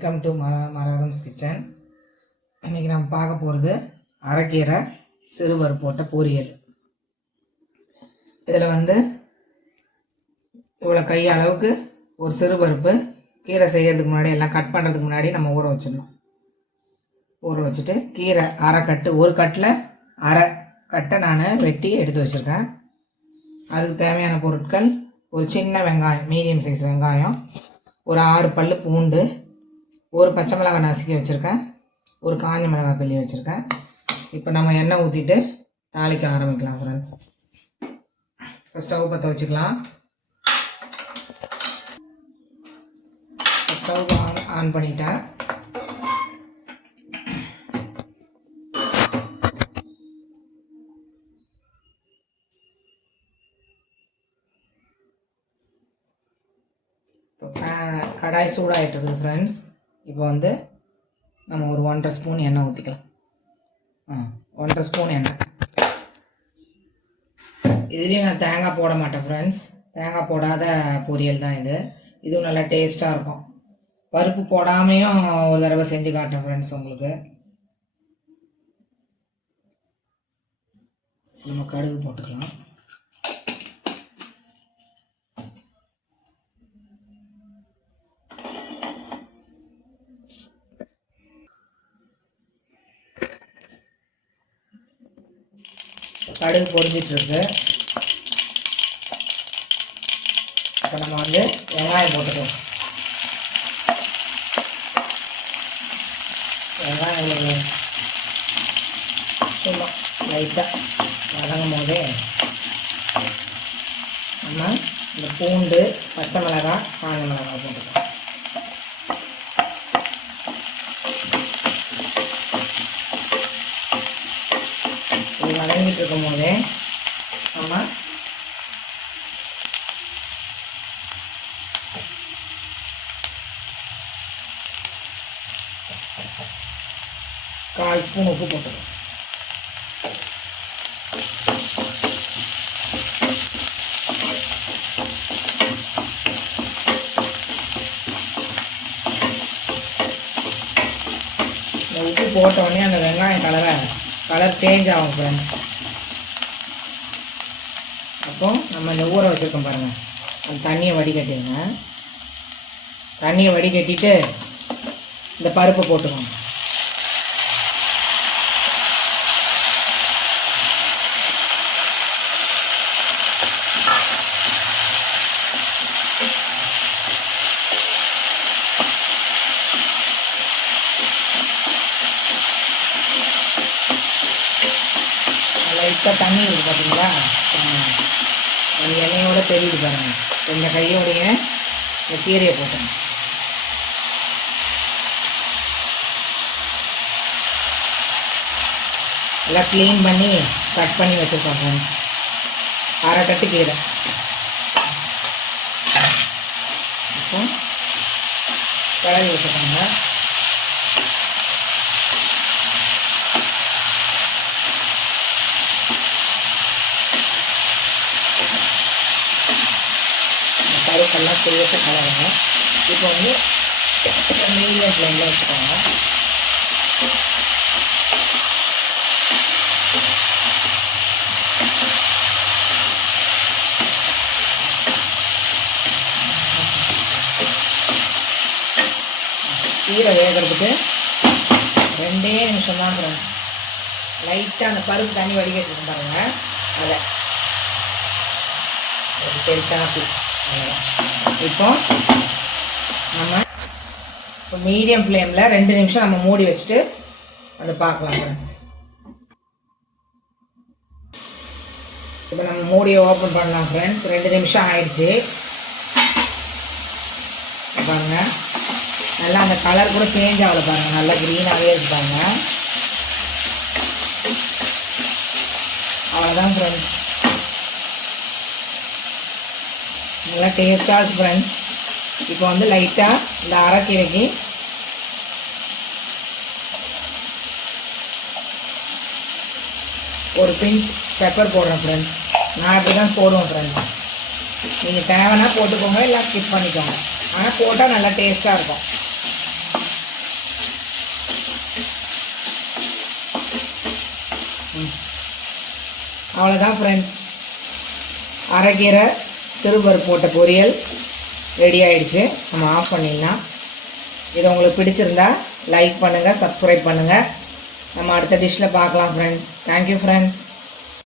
Welcome to மரகதம்ஸ் kitchen. இன்றைக்கி நம்ம பார்க்க போகிறது அரைக்கீரை சிறுபருப்பு போட்ட பொரியல். இதில் இவ்வளோ கை அளவுக்கு ஒரு சிறுபருப்பு கீரை செய்கிறதுக்கு முன்னாடி எல்லாம் கட் பண்ணுறதுக்கு முன்னாடி நம்ம ஊற வச்சிடணும். ஊற வச்சுட்டு கீரை அரை கட்டு, ஒரு கட்டில் அரை கட்டை நான் வெட்டி எடுத்து வச்சுருக்கேன். அதுக்கு தேவையான பொருட்கள்: ஒரு சின்ன வெங்காயம், மீடியம் சைஸ் வெங்காயம், ஒரு 6 பல் பூண்டு, ஒரு பச்சை மிளகாய் நசுக்கி வச்சுருக்கேன், ஒரு காஞ்ச மிளகாய் கிள்ளி வச்சுருக்கேன். இப்போ நம்ம எண்ணெய் ஊற்றிட்டு தாளிக்க ஆரம்பிக்கலாம் ஃப்ரெண்ட்ஸ். ஸ்டவ் பற்ற வச்சுக்கலாம். ஸ்டவ் ஆன் பண்ணிட்டேன். கடாய் சூடாகிட்டு இருக்குது ஃப்ரெண்ட்ஸ். இப்போ நம்ம ஒரு 1.5 ஸ்பூன் எண்ணெய் ஊற்றிக்கலாம். 1.5 ஸ்பூன் எண்ணெய். இதுலேயும் நான் தேங்காய் போட மாட்டேன் ஃப்ரெண்ட்ஸ். தேங்காய் போடாத பொரியல் தான் இது. இதுவும் நல்லா டேஸ்ட்டாக இருக்கும். பருப்பு போடாமையும் ஒரு தடவை செஞ்சு காட்டேன் ஃப்ரெண்ட்ஸ் உங்களுக்கு. நம்ம கடுகு போட்டுக்கலாம். கடுகு பொரிஞ்சிட்ருக்கு. இப்போ நம்ம வெங்காயம் போட்டுக்கலாம். வெங்காயம் சும்மா லைட்டாக வதங்கும் போதே நம்ம இந்த பூண்டு, பச்சை மிளகாய், காஞ்ச மிளகாய் போட்டுக்கலாம். வதங்கிட்டு இருக்கும் போதே நம்ம 1/4 ஸ்பூன் உப்பு போட்டுக்கலாம். இந்த உப்பு போட்ட உடனே அந்த வெங்காயம் கலர் சேஞ்ச் ஆகும் ஃப்ரெண்ட்ஸ். அப்போ நம்ம இந்த ஊற வச்சுருக்கோம் பாருங்கள், அந்த தண்ணியை வடிகட்டிடுங்க. தண்ணியை வடிகட்டிட்டு இந்த பருப்பை போட்டுக்கோங்க. லைட்டாக தண்ணி இருக்குது பார்த்தீங்களா, அந்த எண்ணெயோடு தெரியுது பாருங்கள். கொஞ்சம் கையோடைய இந்த கீரையை போட்டணும். எல்லாம் க்ளீன் பண்ணி கட் பண்ணி வச்சுருக்கோம் ஃப்ரெண்ட்ஸ். அரை கட்டு கீரை. இப்போ கலரி வச்சுருக்காங்க. பருப்பெல்லாம் சேர்த்து கலருங்க. இப்போ மீடியம் ஃப்ளேமில் வச்சுக்கோங்க. கீரை வேகிறதுக்கு 2 நிமிஷம் தான் போகணும். லைட்டாக அந்த பருப்பு தண்ணி வடிகட்டிட்டு பாருங்கள், அதை பெருசாக. இப்போ நம்ம மீடியம் ஃப்ளேமில் 2 நிமிஷம் நம்ம மூடி வச்சுட்டு பார்க்கலாம் ஃப்ரெண்ட்ஸ். இப்போ நம்ம மூடியை ஓப்பன் பண்ணலாம் ஃப்ரெண்ட்ஸ். 2 நிமிஷம் ஆயிடுச்சு பாருங்கள். நல்லா அந்த கலர் கூட சேஞ்ச் ஆகலை பாருங்கள், நல்லா க்ரீனாகவே இருக்கு பாருங்கள். அவ்வளோதான் ஃப்ரெண்ட்ஸ். நல்லா டேஸ்ட்டாக இருக்குது ஃப்ரெண்ட்ஸ். இப்போ லைட்டாக இந்த அரைக்கீரைக்கு ஒரு பிஞ்ச் பெப்பர் போடுறேன் ஃப்ரெண்ட்ஸ். நான் அப்படி தான் போடுவேன் ஃப்ரெண்ட்ஸ். நீங்கள் தேவைன்னா போட்டுக்கோங்க, இல்லை ஸ்கிப் பண்ணிக்கோங்க. ஆனால் போட்டால் நல்லா டேஸ்ட்டாக இருக்கும். அவ்வளோதான் ஃப்ரெண்ட்ஸ், அரைக்கீரை சிறுபருப்பு போட்ட பொரியல் ரெடி ஆகிடுச்சு. நம்ம ஆஃப் பண்ணிடலாம். இது உங்களுக்கு பிடிச்சிருந்தா லைக் பண்ணுங்கள், சப்ஸ்கிரைப் பண்ணுங்கள். நம்ம அடுத்த டிஷ்ஷில் பார்க்கலாம் ஃப்ரெண்ட்ஸ். Thank you friends.